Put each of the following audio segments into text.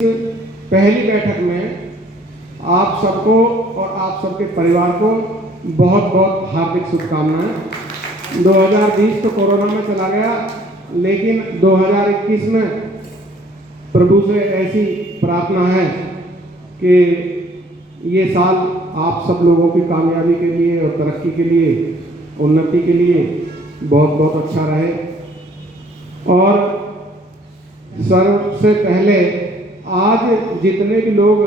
पहली बैठक में आप सबको और आप सबके परिवार को बहुत बहुत हार्दिक शुभकामनाएं। 2020 तो कोरोना में चला गया, लेकिन 2021 में प्रभु से ऐसी प्रार्थना है कि ये साल आप सब लोगों की कामयाबी के लिए और तरक्की के लिए, उन्नति के लिए बहुत बहुत अच्छा रहे। और सबसे पहले आज जितने भी लोग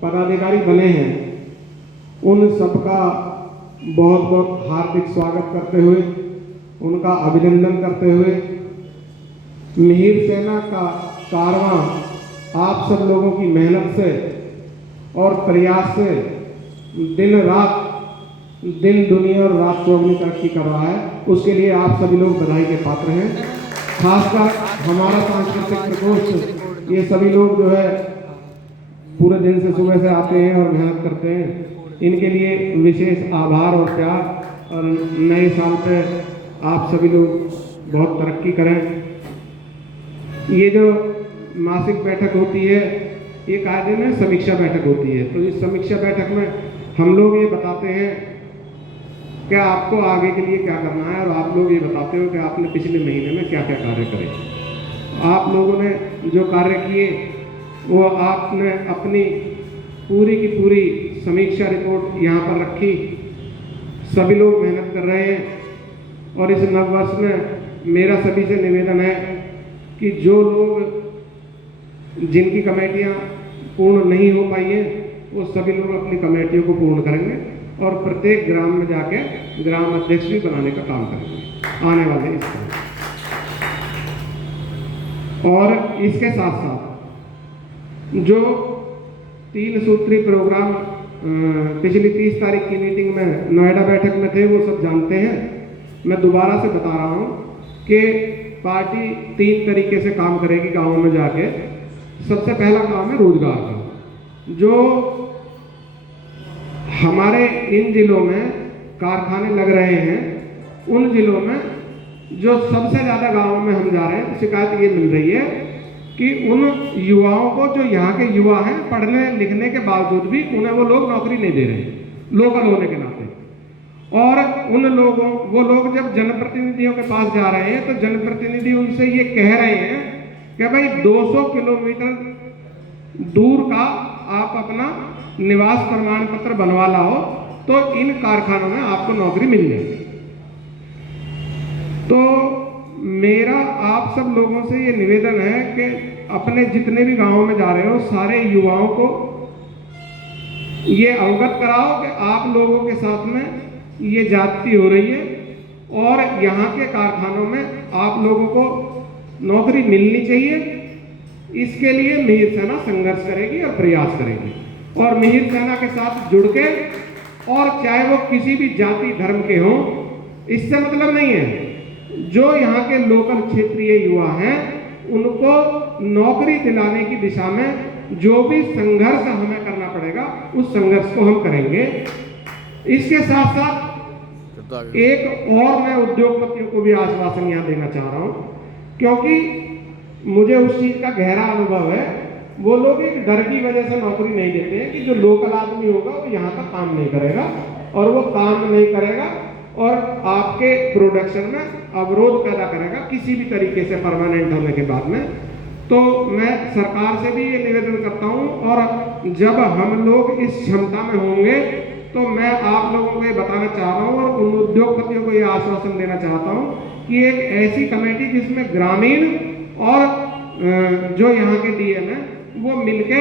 पदाधिकारी बने हैं उन सबका बहुत बहुत हार्दिक स्वागत करते हुए, उनका अभिनंदन करते हुए, मिहिर सेना का कारवां आप सब लोगों की मेहनत से और प्रयास से दिन दुनिया और रात चौगुनी तरक्की कर रहा है। उसके लिए आप सभी लोग बधाई के पात्र हैं। खासकर हमारा सांस्कृतिक प्रकोष्ठ, ये सभी लोग जो है पूरे दिन से सुबह से आते हैं और मेहनत करते हैं। इनके लिए विशेष आभार और प्यार। और नए साल पे आप सभी लोग बहुत तरक्की करें। ये जो मासिक बैठक होती है, ये कायदे में समीक्षा बैठक होती है। तो इस समीक्षा बैठक में हम लोग ये बताते हैं कि आपको आगे के लिए क्या करना है, और आप लोग ये बताते हो कि आपने पिछले महीने में क्या क्या कार्य करे। आप लोगों ने जो कार्य किए वो आपने अपनी पूरी की पूरी समीक्षा रिपोर्ट यहाँ पर रखी। सभी लोग मेहनत कर रहे हैं। और इस नववर्ष में मेरा सभी से निवेदन है कि जो लोग जिनकी कमेटियाँ पूर्ण नहीं हो पाई हैं, वो सभी लोग अपनी कमेटियों को पूर्ण करेंगे और प्रत्येक ग्राम में जाके ग्राम अध्यक्ष भी बनाने का काम करेंगे आने वाले इस साल। और इसके साथ साथ जो 3 सूत्री प्रोग्राम पिछली 30 तारीख की मीटिंग में नोएडा बैठक में थे, वो सब जानते हैं। मैं दोबारा से बता रहा हूँ कि पार्टी 3 तरीके से काम करेगी गाँव में जाके। सबसे पहला काम है रोजगार का। जो हमारे इन जिलों में कारखाने लग रहे हैं, उन जिलों में जो सबसे ज़्यादा गाँवों में हम जा रहे हैं, शिकायत ये मिल रही है कि उन युवाओं को, जो यहाँ के युवा हैं, पढ़ने लिखने के बावजूद भी उन्हें वो लोग नौकरी नहीं दे रहे हैं लोकल होने के नाते। और वो लोग जब जनप्रतिनिधियों के पास जा रहे हैं तो जनप्रतिनिधि उनसे ये कह रहे हैं कि भाई 200 किलोमीटर दूर का आप अपना निवास प्रमाण पत्र बनवा लाओ तो इन कारखानों में आपको नौकरी मिल जाएगी। तो मेरा आप सब लोगों से ये निवेदन है कि अपने जितने भी गांवों में जा रहे हो, सारे युवाओं को ये अवगत कराओ कि आप लोगों के साथ में ये जाति हो रही है और यहाँ के कारखानों में आप लोगों को नौकरी मिलनी चाहिए। इसके लिए मिहिर सेना संघर्ष करेगी और प्रयास करेगी। और मिहिर सेना के साथ जुड़ के, और चाहे वो किसी भी जाति धर्म के हों, इससे मतलब नहीं है, जो यहाँ के लोकल क्षेत्रीय युवा हैं उनको नौकरी दिलाने की दिशा में जो भी संघर्ष हमें करना पड़ेगा, उस संघर्ष को हम करेंगे। इसके साथ साथ एक और मैं उद्योगपतियों को भी आश्वासन यहाँ देना चाह रहा हूँ, क्योंकि मुझे उस चीज का गहरा अनुभव है। वो लोग एक डर की वजह से नौकरी नहीं देते हैं कि जो लोकल आदमी होगा वो यहाँ का काम नहीं करेगा, और वो काम नहीं करेगा और आपके प्रोडक्शन में अवरोध पैदा करेगा किसी भी तरीके से परमानेंट होने के बाद में। तो मैं सरकार से भी ये निवेदन करता हूँ, और जब हम लोग इस क्षमता में होंगे तो मैं आप लोगों को ये बताना चाह रहा हूँ और उन उद्योगपतियों को ये आश्वासन देना चाहता हूँ कि एक ऐसी कमेटी जिसमें ग्रामीण और जो यहाँ के डीएम है वो मिलके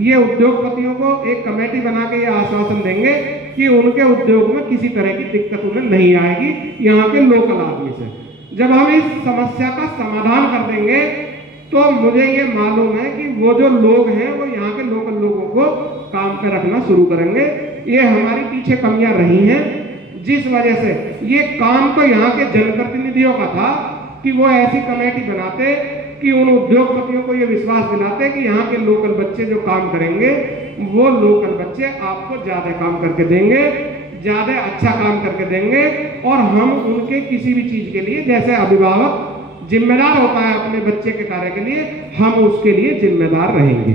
ये उद्योगपतियों को एक कमेटी बना के ये आश्वासन देंगे कि उनके उद्योग में किसी तरह की दिक्कत उन्हें नहीं आएगी यहाँ के लोकल आदमी से। जब हम इस समस्या का समाधान कर देंगे तो मुझे ये मालूम है कि वो जो लोग हैं वो यहाँ के लोकल लोगों को काम पे रखना शुरू करेंगे। ये हमारी पीछे कमियां रही हैं, जिस वजह से ये काम तो यहाँ के जनप्रतिनिधियों का था कि वो ऐसी कमेटी बनाते कि उन उद्योगपतियों को ये विश्वास दिलाते कि यहाँ के लोकल बच्चे जो काम करेंगे, वो लोकल बच्चे आपको ज्यादा काम करके देंगे, ज्यादा अच्छा काम करके देंगे, और हम उनके किसी भी चीज के लिए, जैसे अभिभावक जिम्मेदार होता है अपने बच्चे के कार्य के लिए, हम उसके लिए जिम्मेदार रहेंगे।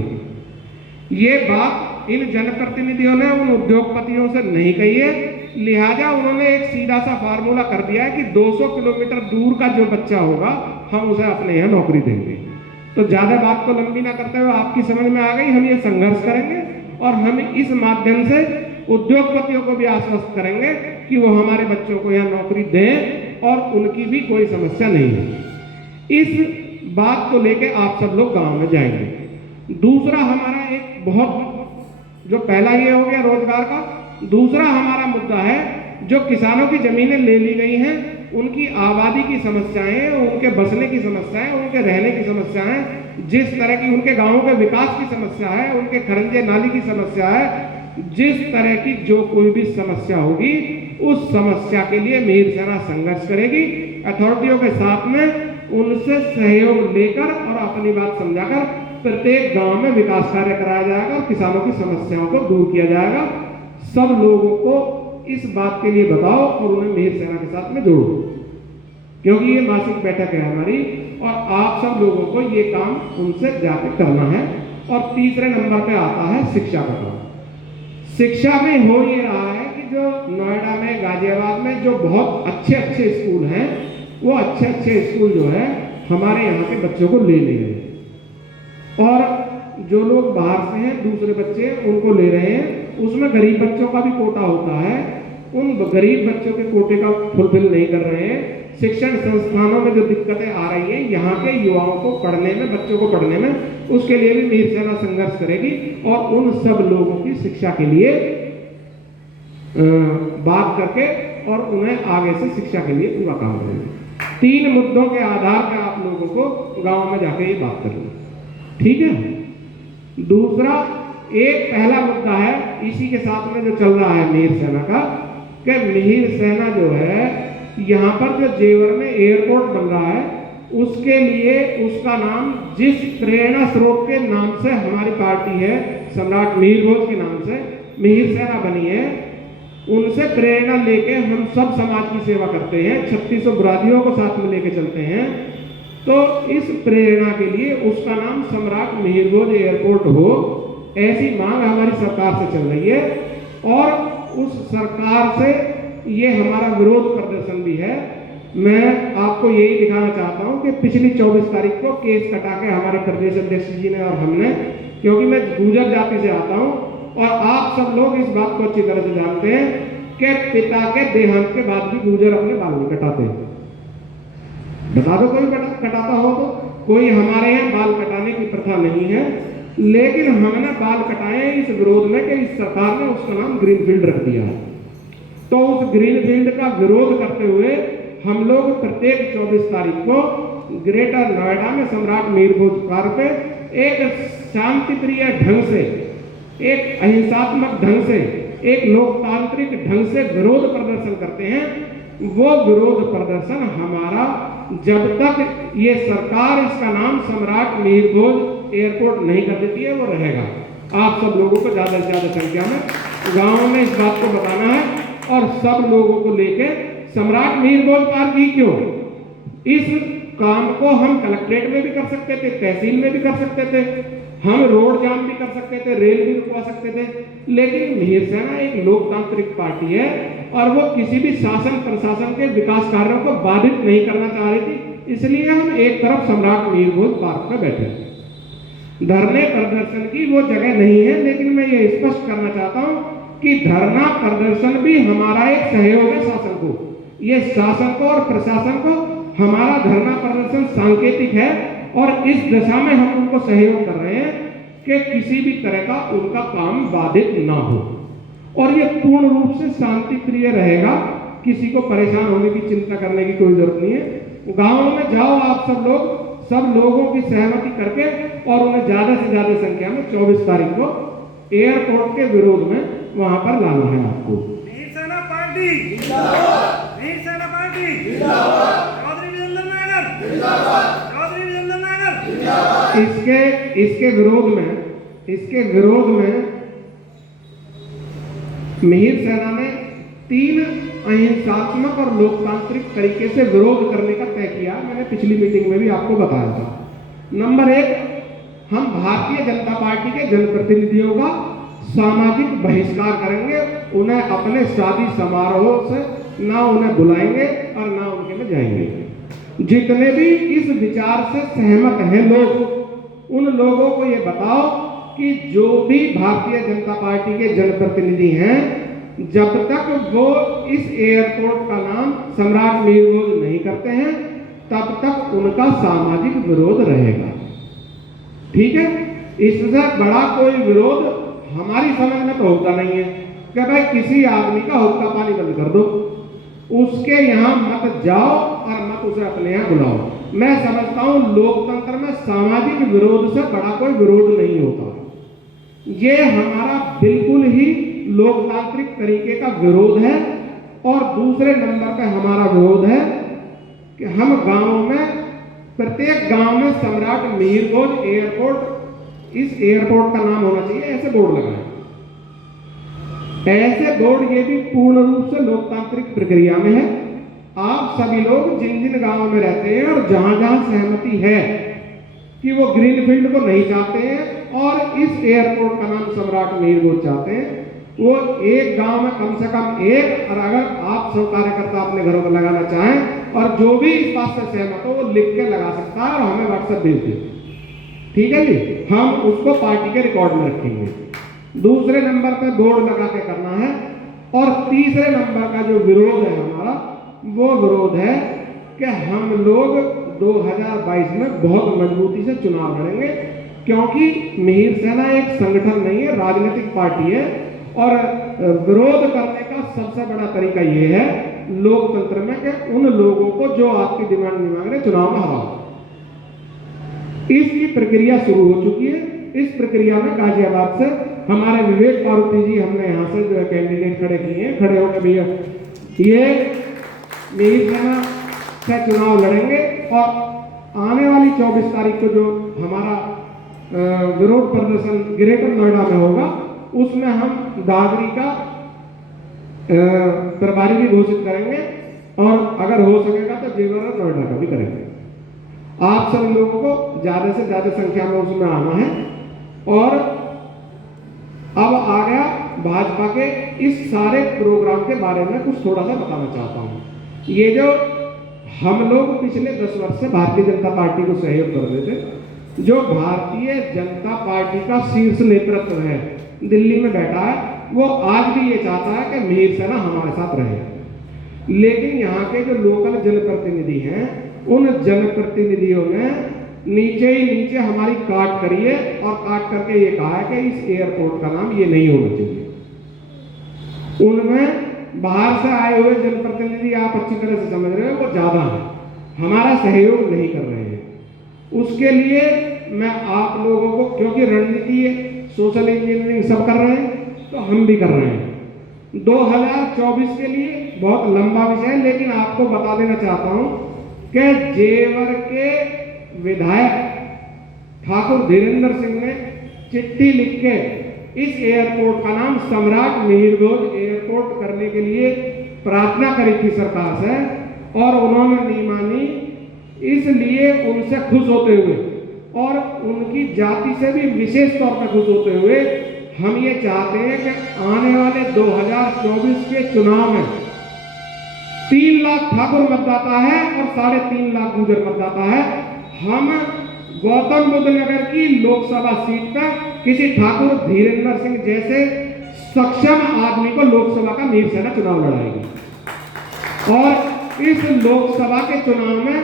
ये बात इन जनप्रतिनिधियों ने उन उद्योगपतियों से नहीं कही है, लिहाजा उन्होंने एक सीधा सा फार्मूला कर दिया है कि 200 किलोमीटर दूर का जो बच्चा होगा हम उसे अपने यहाँ नौकरी देंगे। तो ज्यादा बात को लंबी ना करते हुए आपकी समझ में आ गई, हम ये संघर्ष करेंगे और हम इस माध्यम से उद्योगपतियों को भी आश्वस्त करेंगे कि वो हमारे बच्चों को यहाँ नौकरी दें और उनकी भी कोई समस्या नहीं है। इस बात को लेके आप सब लोग गांव में जाएंगे। दूसरा हमारा एक बहुत, जो पहला ये हो गया रोजगार का, दूसरा हमारा मुद्दा है जो किसानों की जमीनें ले ली गई हैं, उनकी आबादी की समस्याएं, उनके बसने की समस्याएं, उनके रहने की समस्याएं, जिस तरह की उनके गांवों के विकास की समस्या है, उनके खरंजे नाली की समस्या है, जिस तरह की जो कोई भी समस्या होगी उस समस्या के लिए मिहिर सेना संघर्ष करेगी। अथॉरिटियों के साथ में उनसे सहयोग लेकर और अपनी बात समझाकर प्रत्येक गांव में विकास कार्य कराया जाएगा और किसानों की समस्याओं को दूर किया जाएगा। सब लोगों को इस बात के लिए बताओ और उन्हें मिहिर सेना के साथ में जोड़ो, क्योंकि ये मासिक बैठक है हमारी और आप सब लोगों को ये काम उनसे जाकर करना है। और तीसरे नंबर पे आता है शिक्षा का काम। शिक्षा में हो ये रहा है कि जो नोएडा में, गाजियाबाद में जो बहुत अच्छे अच्छे स्कूल हैं, वो अच्छे अच्छे स्कूल जो है हमारे यहाँ के बच्चों को ले रहे हैं और जो लोग बाहर से हैं दूसरे बच्चे उनको ले रहे हैं। उसमें गरीब बच्चों का भी कोटा होता है, उन गरीब बच्चों के कोटे का फुलफिल नहीं कर रहे हैं। शिक्षण संस्थानों में जो दिक्कतें आ रही हैं यहाँ के युवाओं को पढ़ने में, बच्चों को पढ़ने में, उसके लिए भी मिहिर सेना संघर्ष करेगी और उन सब लोगों की शिक्षा के लिए बात करके और उन्हें आगे से शिक्षा के लिए पूरा काम करेंगे। 3 मुद्दों के आधार पर आप लोगों को गांव में जाके ये बात करनी, ठीक है। दूसरा, एक पहला मुद्दा है इसी के साथ में जो चल रहा है मिहिर सेना का, कि मिहिर सेना जो है यहाँ पर जो जेवर में एयरपोर्ट बन रहा है उसके लिए उसका नाम जिस प्रेरणा स्रोत के नाम से हमारी पार्टी है, सम्राट मिहिर भोज के नाम से मिहिर सेना बनी है, उनसे प्रेरणा लेके हम सब समाज की सेवा करते हैं, 3600 बरादियों को साथ में लेके चलते हैं। तो इस प्रेरणा के लिए उसका नाम सम्राट मिहिर भोज एयरपोर्ट हो, ऐसी मांग हमारी सरकार से चल रही है और उस सरकार से ये हमारा विरोध प्रदर्शन भी है। मैं आपको यही दिखाना चाहता हूं कि पिछली 24 तारीख को केस कटा के हमारे प्रदेश अध्यक्ष जी ने और हमने, क्योंकि मैं गुर्जर जाति से आता हूं और आप सब लोग इस बात को अच्छी तरह से जानते हैं कि पिता के देहांत के बाद भी गुर्जर अपने बाल नहीं कटाते। बता दो कोई कटाता हो तो। कोई हमारे यहाँ बाल कटाने की प्रथा नहीं है, लेकिन हमने बाल कटाए इस विरोध में कि इस सरकार ने उसका नाम ग्रीनफील्ड रख दिया है। तो उस ग्रीनफील्ड का विरोध करते हुए हम लोग प्रत्येक 24 तारीख को ग्रेटर नोएडा में सम्राट मिहिर भोज पार्क पे एक शांतिप्रिय ढंग से, एक अहिंसात्मक ढंग से, एक लोकतांत्रिक ढंग से विरोध प्रदर्शन करते हैं। वो विरोध प्रदर्शन हमारा जब तक ये सरकार इसका नाम सम्राट मिहिर भोज एयरपोर्ट नहीं कर देती है वो रहेगा। आप सब लोगों को ज्यादा से ज्यादा संख्या में गाँव में इस बात को बताना है और सब लोगों को लेके सम्राट मिहिर भोज पार्क ही क्यों, इस काम को हम कलेक्ट्रेट में भी कर सकते थे, तहसील में भी कर सकते थे, हम रोड जाम भी कर सकते थे, रेल भी रुकवा सकते थे, लेकिन मिहिर सेना एक लोकतांत्रिक पार्टी है और वो किसी भी शासन प्रशासन के विकास कार्यों को बाधित नहीं करना चाह रही थी। इसलिए हम एक तरफ सम्राट मिहिर भोज पार्क में बैठे। धरने प्रदर्शन की वो जगह नहीं है, लेकिन मैं ये स्पष्ट करना चाहता हूं कि धरना प्रदर्शन भी हमारा एक सहयोग है शासन को। ये शासन को और प्रशासन को हमारा धरना प्रदर्शन सांकेतिक है और इस दिशा में हम उनको सहयोग कर रहे हैं कि किसी भी तरह का उनका काम बाधित ना हो और ये पूर्ण रूप से शांति प्रिय रहेगा। किसी को परेशान होने की चिंता करने की कोई जरूरत नहीं है। गाँव में जाओ आप सब लोग, सब लोगों की सहमति करके और उन्हें ज्यादा से ज्यादा संख्या में 24 तारीख को एयरपोर्ट के विरोध में वहां पर लाना है आपको। मिहिर सेना पार्टी जिंदाबाद, मिहिर सेना पार्टी जिंदाबाद, चौधरी विजेंद्र नागर जिंदाबाद, चौधरी विजेंद्र नागर जिंदाबाद। इसके विरोध में मिहिर सेना ने 3 अहिंसात्मक और लोकतांत्रिक तरीके से विरोध करने का तय किया। मैंने पिछली मीटिंग में भी आपको बताया था। नंबर 1, हम भारतीय जनता पार्टी के जनप्रतिनिधियों का सामाजिक बहिष्कार करेंगे। उन्हें अपने शादी समारोह से ना उन्हें बुलाएंगे और ना उनके में जाएंगे। जितने भी इस विचार से सहमत हैं लोग, उन लोगों को ये बताओ कि जो भी भारतीय जनता पार्टी के जनप्रतिनिधि हैं, जब तक वो इस एयरपोर्ट का नाम सम्राट मीर भोज नहीं करते हैं, तब तक उनका सामाजिक विरोध रहेगा। ठीक है, इससे बड़ा कोई विरोध हमारी समझ में तो होता नहीं है कि भाई किसी आदमी का हुक्का पानी बंद कर दो, उसके यहाँ मत जाओ और मत उसे अपने यहाँ बुलाओ। मैं समझता हूं लोकतंत्र में सामाजिक विरोध से बड़ा कोई विरोध नहीं होता। ये हमारा बिल्कुल ही लोकतांत्रिक तरीके का विरोध है। और दूसरे नंबर पे हमारा विरोध है कि हम गांवों में, प्रत्येक गांव में सम्राट मीर भोज एयरपोर्ट, इस एयरपोर्ट का नाम होना चाहिए, ऐसे बोर्ड लगाएं। ऐसे बोर्ड ये भी पूर्ण रूप से लोकतांत्रिक प्रक्रिया में है। आप सभी लोग जिन जिन गांवों में रहते हैं और जहां जहां सहमति है कि वो ग्रीनफील्ड को नहीं चाहते हैं और इस एयरपोर्ट का नाम सम्राट मीर भोज चाहते हैं, वो एक गांव में कम से कम एक, और अगर आप सब कार्यकर्ता अपने घरों में लगाना चाहें और जो भी इस बात से सहमत हो वो लिख के लगा सकता है और हमें व्हाट्सएप भेज दीजिए। ठीक है जी, हम उसको पार्टी के रिकॉर्ड में रखेंगे। दूसरे नंबर पे बोर्ड लगा के करना है। और तीसरे नंबर का जो विरोध है हमारा, वो विरोध है कि हम लोग 2022 में बहुत मजबूती से चुनाव लड़ेंगे, क्योंकि मिहिर सेना एक संगठन नहीं है, राजनीतिक पार्टी है। और विरोध करने का सबसे बड़ा तरीका ये है लोकतंत्र में कि उन लोगों को जो आपकी डिमांड नहीं मांग रहे, चुनाव में हराओ। इसकी प्रक्रिया शुरू हो चुकी है। इस प्रक्रिया में गाजियाबाद से हमारे विवेक मारुति जी, हमने यहाँ से जो है कैंडिडेट खड़े किए हैं, खड़े होकर भैया ये मिहिर सेना से चुनाव लड़ेंगे। और आने वाली 24 तारीख को जो हमारा विरोध प्रदर्शन ग्रेटर नोएडा में होगा, उसमें हम दादरी का प्रभारी भी घोषित करेंगे और अगर हो सकेगा तो जेवर और नोएडा का भी करेंगे। आप सब लोगों को ज्यादा से ज्यादा संख्या में उसमें आना है। और अब आ गया भाजपा के इस सारे प्रोग्राम के बारे में कुछ थोड़ा सा बताना चाहता हूं। ये जो हम लोग पिछले 10 वर्ष से भारतीय जनता पार्टी को सहयोग कर रहे थे, जो भारतीय जनता पार्टी का शीर्ष नेतृत्व है, दिल्ली में बैठा है, वो आज भी ये चाहता है कि मिहिर सेना हमारे साथ रहे। लेकिन यहाँ के जो लोकल जनप्रतिनिधि हैं, उन जनप्रतिनिधियों ने नीचे ही नीचे हमारी काट करी है और काट करके ये कहा है कि इस एयरपोर्ट का नाम ये नहीं होना चाहिए। उनमें बाहर से आए हुए जनप्रतिनिधि, आप अच्छी तरह से समझ रहे हो, वो ज्यादा है, हमारा सहयोग नहीं कर रहे हैं। उसके लिए मैं आप लोगों को, क्योंकि रणनीति है, सोशल इंजीनियरिंग सब कर रहे हैं, तो हम भी कर रहे हैं। 2024 के लिए बहुत लंबा विषय है, लेकिन आपको बता देना चाहता हूं कि जेवर के विधायक ठाकुर धीरेन्द्र सिंह ने चिट्ठी लिख के इस एयरपोर्ट का नाम सम्राट मिहिर भोज एयरपोर्ट करने के लिए प्रार्थना करी थी सरकार से, और उन्होंने नहीं मानी। इसलिए उनसे खुश होते हुए और उनकी जाति से भी विशेष तौर पर खुश होते हुए हम ये चाहते हैं कि आने वाले 2024 के चुनाव में 3 लाख ठाकुर मतदाता है और 3.5 लाख गुर्जर मतदाता है। हम गौतम बुद्ध नगर की लोकसभा सीट पर किसी ठाकुर धीरेन्द्र सिंह जैसे सक्षम आदमी को लोकसभा का मिहिर सेना चुनाव लड़ाएगी और इस लोकसभा के चुनाव में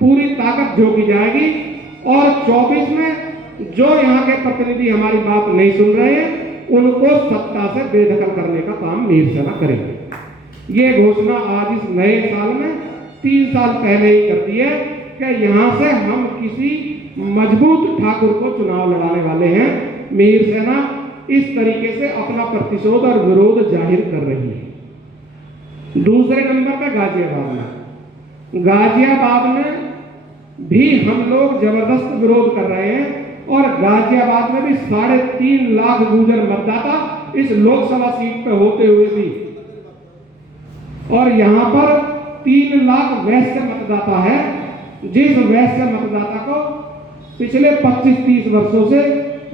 पूरी ताकत झोंकी जाएगी। और 24 में जो यहाँ के प्रतिनिधि हमारी बात नहीं सुन रहे हैं, उनको सत्ता से बेदखल करने का काम मिहिर सेना करेंगे। ये घोषणा आज इस नए साल में 3 साल पहले ही कर दी है कि यहाँ से हम किसी मजबूत ठाकुर को चुनाव लड़ाने वाले हैं। मिहिर सेना इस तरीके से अपना प्रतिशोध और विरोध जाहिर कर रही है। दूसरे नंबर पर गाजियाबाद में भी हम लोग जबरदस्त विरोध कर रहे हैं और गाजियाबाद में भी 3.5 लाख गुर्जर मतदाता इस लोकसभा सीट पर होते हुए भी और यहाँ पर 3 लाख वैश्य मतदाता है, जिस वैश्य मतदाता को पिछले 25-30 वर्षों से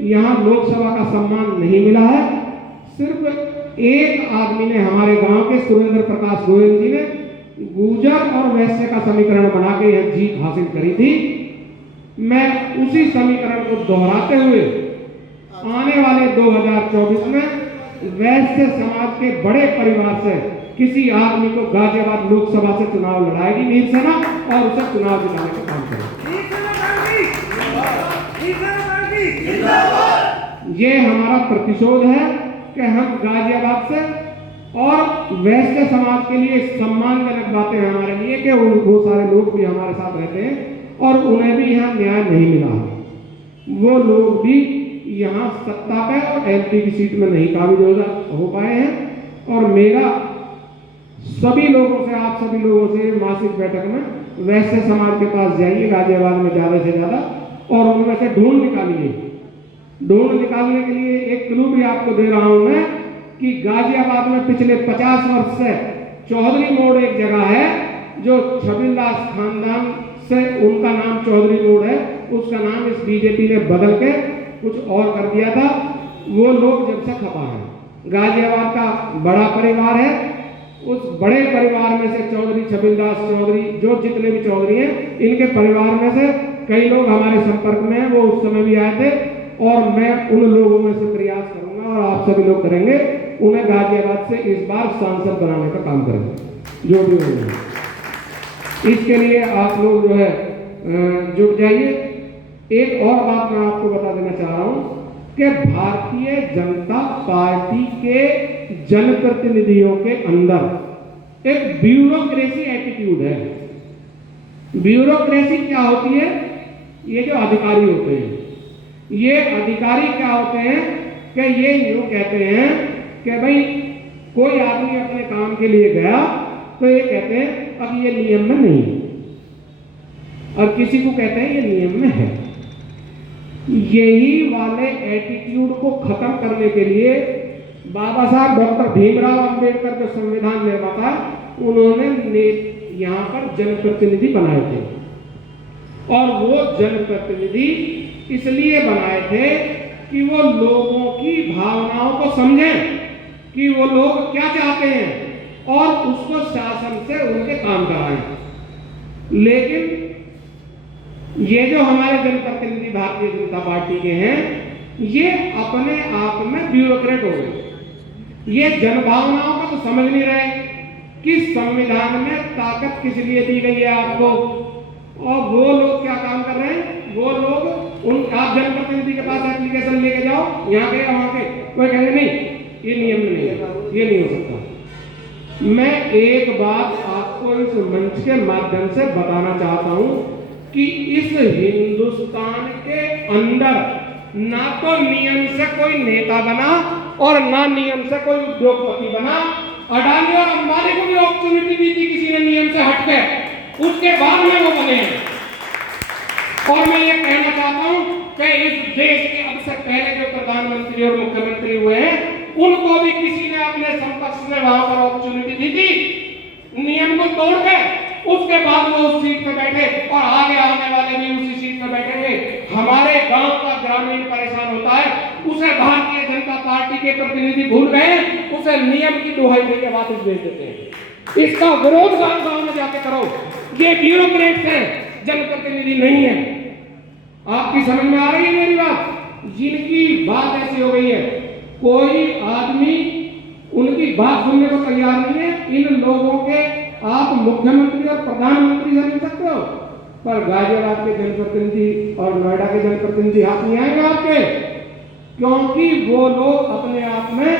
यहाँ लोकसभा का सम्मान नहीं मिला है। सिर्फ एक आदमी ने, हमारे गांव के सुरेंद्र प्रकाश गोयल जी ने गुर्जर और वैश्य का समीकरण बना के यह जीत हासिल करी थी। मैं उसी समीकरण को दोहराते हुए आने वाले 2024 में वैश्य समाज के बड़े परिवार से किसी आदमी को गाजियाबाद लोकसभा से चुनाव लड़ाएगी वीर सेना और उसे चुनाव जिताने का काम करेगी। ये हमारा प्रतिशोध है कि हम गाजियाबाद से, और वैश्य समाज के लिए सम्मानजनक बातें हैं हमारे लिए कि वो सारे लोग भी हमारे साथ रहते हैं और उन्हें भी यहाँ न्याय नहीं मिला है। वो लोग भी यहाँ सत्ता पे और एमपी की सीट में नहीं काबिज हो पाए हैं। और मेरा सभी लोगों से, आप सभी लोगों से मासिक बैठक में वैश्य समाज के पास जाइए गाजियाबाद में ज़्यादा से ज़्यादा, और उनमें से ढूंढ निकालिए। ढूंढ निकालने के लिए एक क्लू भी आपको दे रहा हूं मैं कि गाजियाबाद में पिछले 50 वर्ष से चौधरी मोड़ एक जगह है जो छबिलदास खानदान से, उनका नाम चौधरी मोड़ है, उसका नाम इस बीजेपी ने बदल के कुछ और कर दिया था। वो लोग जब से खपा है, गाजियाबाद का बड़ा परिवार है, उस बड़े परिवार में से चौधरी छबिलदास चौधरी, जो जितने भी चौधरी हैं, इनके परिवार में से कई लोग हमारे संपर्क में हैं। वो उस समय भी आए थे और मैं उन लोगों में से प्रयास करूंगा और आप सभी लोग करेंगे, उन्हें गाजियाबाद से इस बार सांसद बनाने का काम करेंगे जो भी होगा। इसके लिए आप लोग जो है जुट जाइए। एक और बात मैं आपको बता देना चाह रहा हूं कि भारतीय जनता पार्टी के जनप्रतिनिधियों के अंदर एक ब्यूरोक्रेसी एटीट्यूड है। ब्यूरोक्रेसी क्या होती है? ये जो अधिकारी होते हैं, ये अधिकारी क्या होते हैं कि ये यूं कहते हैं कि भाई कोई आदमी अपने काम के लिए गया तो ये कहते हैं अब ये नियम में नहीं है, और किसी को कहते हैं ये नियम में है। यही वाले एटीट्यूड को खत्म करने के लिए बाबा साहब डॉक्टर भीमराव अंबेडकर जो संविधान निर्माता, उन्होंने यहाँ पर जनप्रतिनिधि बनाए थे। और वो जनप्रतिनिधि इसलिए बनाए थे कि वो लोगों की भावनाओं को समझें कि वो लोग क्या चाहते हैं और उसको शासन से उनके काम कराएं। लेकिन ये जो हमारे जनप्रतिनिधि भारतीय जनता पार्टी के हैं, ये अपने आप में ब्यूरोक्रेट हो गए। ये जनभावनाओं को तो समझ नहीं रहे कि संविधान में ताकत किस लिए दी गई है आपको। और वो लोग क्या काम कर रहे हैं? वो लोग आप जनप्रतिनिधि के पास एप्लीकेशन लेके जाओ, यहाँ के वहां के, कोई कहेंगे नहीं ये नियम में नहीं है, ये नहीं हो सकता। मैं एक बात आपको इस मंच के माध्यम से बताना चाहता हूं कि इस हिंदुस्तान के अंदर ना तो नियम से कोई नेता बना और ना नियम से कोई उद्योगपति बना। अडानी और अंबानी को भी अपॉर्चुनिटी दी थी किसी ने नियम से हटके, उसके बाद में वो बने। और मैं ये कहना चाहता हूं कि इस देश के अब से पहले जो प्रधानमंत्री और मुख्यमंत्री हुए हैं, उनको भी किसी ने अपने संपक्ष में वहां पर अपॉर्चुनिटी दी थी नियम को तोड़ के। उसके बाद वो उस सीट पर बैठे और आगे आने वाले भी उसी सीट पर बैठेंगे। हमारे गांव का ग्रामीण परेशान होता है, उसे भारतीय जनता पार्टी के प्रतिनिधि भूल गए, उसे नियम की दुहाई देके वापस भेज देते हैं। इसका विरोध गांव में जाके करो। ये ब्यूरोक्रेट्स हैं, जनप्रतिनिधि नहीं है। आपकी समझ में आ रही है मेरी बात? जिनकी बात ऐसी हो गई है, कोई आदमी उनकी बात सुनने को तैयार नहीं है। इन लोगों के आप मुख्यमंत्री और प्रधानमंत्री से मिल सकते हो, पर गाजियाबाद के जनप्रतिनिधि और नोएडा के जनप्रतिनिधि हाथ नहीं आएंगे आपके, क्योंकि वो लोग अपने आप में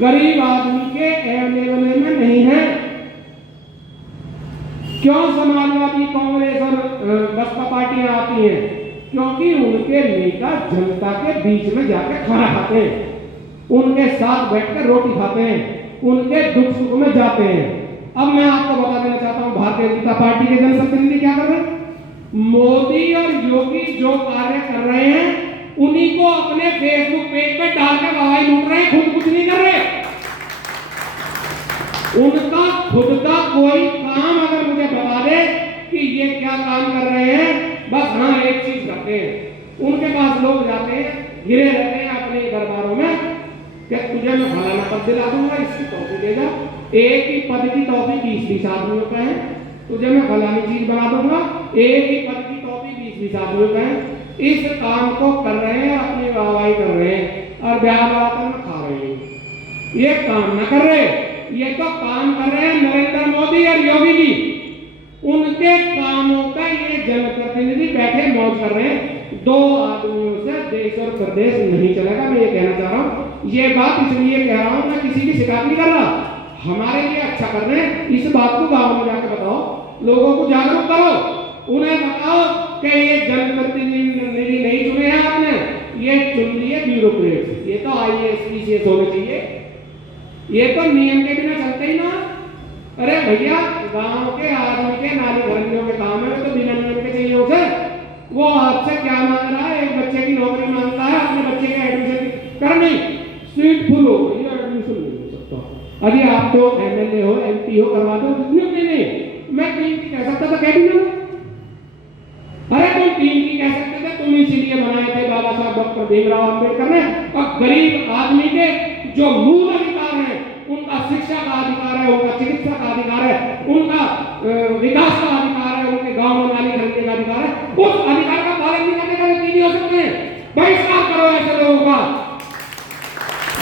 गरीब आदमी के लेवल में नहीं है। क्यों समाजवादी, कांग्रेस और बसपा पार्टियां आती हैं? क्योंकि उनके नेता जनता के बीच में जाकर खाना खाते हैं, उनके साथ बैठकर रोटी खाते हैं, उनके दुख सुख में जाते हैं। अब मैं आपको बता देना चाहता हूं भारतीय जनता पार्टी के जनप्रतिनिधि क्या कर रहे हैं। मोदी और योगी जो कार्य कर रहे हैं, उन्हीं को अपने फेसबुक पेज पर डालकर हवाई लूट रहे हैं, खुद कुछ नहीं कर रहे। उनका खुद का कोई काम अगर मुझे बता दे कि ये क्या काम कर रहे हैं, बस हाँ एक चीज करते हैं, उनके पास लोग जाते हैं, घिरे रहते हैं अपने दरबारों में कि तुझे मैं फलाना पद दिला दूंगा, इसकी टॉफी दे जा। एक ही पद की टॉफी 20-20 आदमियों का है, तुझे मैं फलानी चीज बना दूंगा, एक ही पद की टॉफी 20-20 आदमियों का है। इस काम को कर रहे हैं, अपनी वाहवाही कर रहे हैं और ब्याह बरातर में खा रहे हैं। ये काम न कर रहे, ये तो काम कर रहे हैं नरेंद्र मोदी और योगी जी। उनके कामों का ये जनप्रतिनिधि बैठे मौज कर रहे हैं। 2 आदमियों से देश और प्रदेश नहीं चलेगा, मैं ये कहना चाह रहा हूँ। ये बात इसलिए कह रहा हूँ, मैं किसी की शिकायत नहीं कर रहा, हमारे लिए अच्छा कर रहे हैं। इस बात को गाँव में जाकर बताओ, लोगों को जागरूक करो, उन्हें बताओ कि ये जनप्रतिनिधि नहीं चुने हैं आपने, ये चुन लिए ब्यूरोक्रेट। ये तो IAS PCS होने चाहिए, ये तो नियम के बिना चलते ही ना। अरे भैया, गांव के आदमी के नाली भरनियों के काम है, तो बिना नियम के चाहिए उसे। वो आपसे क्या मांग रहा है? एक बच्चे की नौकरी मांगता है, अपने बच्चे का एडमिशन कर, नहीं सीट फुल हो गई, एडमिशन नहीं हो सकता। अभी आप तो MLA हो, MP हो, करवा दो। नहीं, मैं 3 की कह सकता था कैबिनेट में। अरे तुम 3 की कह सकते थे, तुम इसीलिए बनाए थे बाबा साहब डॉक्टर भीमराव अम्बेडकर ने। और गरीब आदमी के जो मूल अधिकार है, उनका शिक्षा का अधिकार है, उनका चिकित्सा का अधिकार है, उनका विकास का अधिकार है, उनके गांव में नाली भरने का अधिकार है, उस अधिकार का पालन नहीं करने का व्यक्ति नहीं हो सकते हैं। बहिष्कार करो ऐसे लोगों का,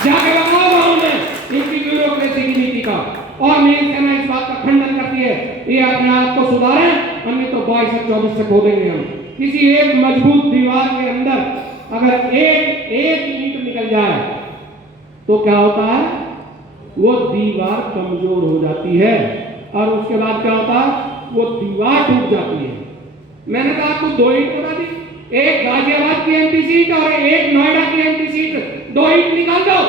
जाके बताओ गांव में इनकी ब्यूरोक्रेसी की नीति का। और मेरी सेना इस बात का खंडन करती है, ये अपने आप को सुधारें, अन्य तो 22 से 24 से खो देंगे हम। किसी एक मजबूत दीवार के अंदर अगर एक ईंट निकल जाए तो क्या होता है? वो दीवार कमजोर हो जाती है और उसके बाद क्या होता है? वो दीवार टूट जाती है। मैंने तो आपको 2 ईंट बता दी, एक गाजियाबाद की MP सीट और एक नोएडा की MP सीट, 2 ईंट निकाल दो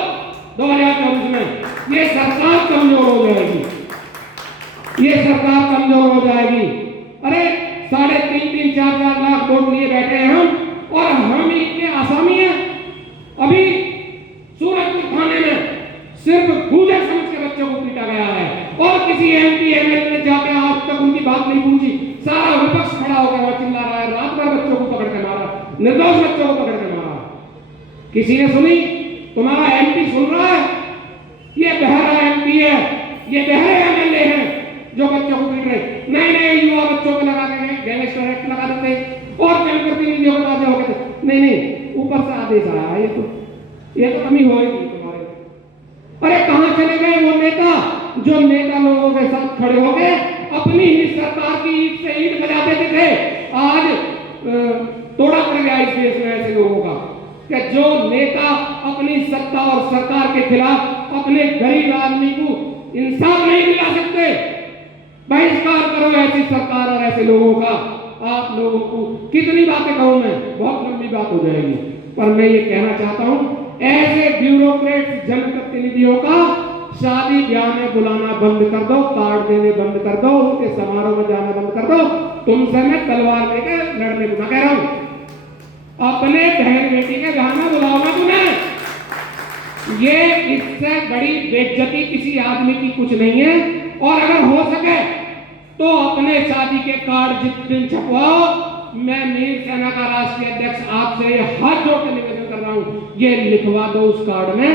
2024 में, ये सरकार कमजोर हो जाएगी, ये सरकार कमजोर हो जाएगी। अरे 3.5, 4 लाख वोट लिए बैठे हैं हम, और हम इतने आसामी हैं। अभी सूरजपुर थाने में सिर्फ गूंजे समझ के बच्चों को पीटा गया है, और किसी MP MLA ने जाकर आज तक उनकी बात नहीं पूछी। सारा विपक्ष खड़ा होकर वहां चिल्ला रहा है, रात भर बच्चों को पकड़ के मारा, निर्दोष बच्चों को पकड़ के मारा। किसी ने सुनी? तुम्हारा MP सुन रहा है? ये बहरा MP है, ये बहरे MLA हैं जो बच्चों को पीट रहे। नहीं, युवा बच्चों को लगा देंगे, गैंगस्टर एक्ट लगा देते, और जनप्रतिनिधियों के पास जाओगे तो नहीं, ऊपर से आदेश आया। ये तो कमी होगी तुम्हारे। अरे कहां चले गए वो नेता, जो नेता लोगों के साथ खड़े हो गए अपनी ही सरकार की ईंट से ईंट बजा देते थे? आज तोड़ा पड़ गया इस देश में ऐसे लोगों का कि जो नेता अपनी सत्ता और सरकार के खिलाफ अपने गरीब आदमी को इंसाफ नहीं दिला सकते। बहिष्कार करो ऐसी सरकार और ऐसे लोगों का। आप लोगों को कितनी बातें कहूं मैं, बहुत लंबी बात हो जाएगी, पर मैं ये कहना चाहता हूं, ऐसे ब्यूरोक्रेट जनप्रतिनिधियों का शादी ब्याह में बुलाना बंद कर दो, कार्ड देने बंद कर दो, उनके समारोह में जाना बंद कर दो। तुमसे मैं तलवार लेके लड़ने को ना कह रहा हूं, अपने बहन बेटी के ब्याह में बुलाओगा तुम्हें। ये इससे बड़ी बेइज्जती किसी आदमी की कुछ नहीं है। और अगर हो सके तो अपने शादी के कार्ड जिस दिन छपवाओ, मैं मीर सेना का राष्ट्रीय अध्यक्ष आपसे हाथ जोड़ के निवेदन कर रहा हूं, ये लिखवा दो उस कार्ड में,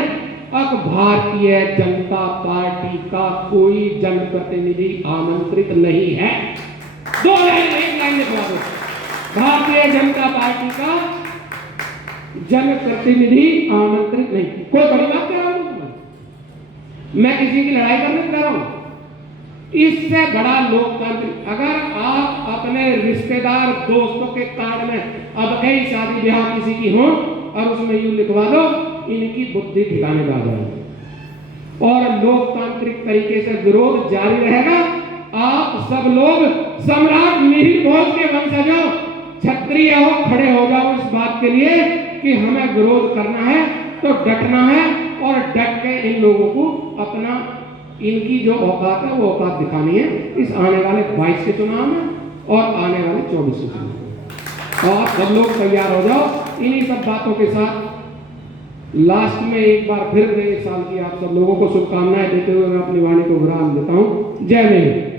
अब भारतीय जनता पार्टी का कोई जनप्रतिनिधि आमंत्रित नहीं है। 2 लाइन, 1 लाइन लिखवा दो, भारतीय जनता पार्टी का जनप्रतिनिधि आमंत्रित नहीं। कोई बड़ी बात कह रहा हूं मैं, किसी की लड़ाई करने जा रहा हूं। इससे बड़ा लोकतंत्र, अगर आप अपने रिश्तेदार दोस्तों के कार्ड में अब कई शादी ब्याह किसी की हो और उसमें यूं लिखवा दो, इनकी बुद्धि ठिकाने आ जाएगी और लोकतांत्रिक तरीके से विरोध जारी रहेगा। आप सब लोग सम्राट मिहिर भोज के वंशजों, क्षत्रिय हो, खड़े हो जाओ इस बात के लिए कि हमें विरोध करना है तो डटना है, और डट के इन लोगों को अपना, इनकी जो औकात है वो औकात दिखानी है इस आने वाले 22 के चुनाव में और आने वाले 24 के चुनाव में। और सब लोग तैयार हो जाओ इन्हीं सब बातों के साथ। लास्ट में एक बार फिर नए साल की आप सब लोगों को शुभकामनाएं देते हुए मैं अपनी वाणी को विराम देता हूं। जय हिंद।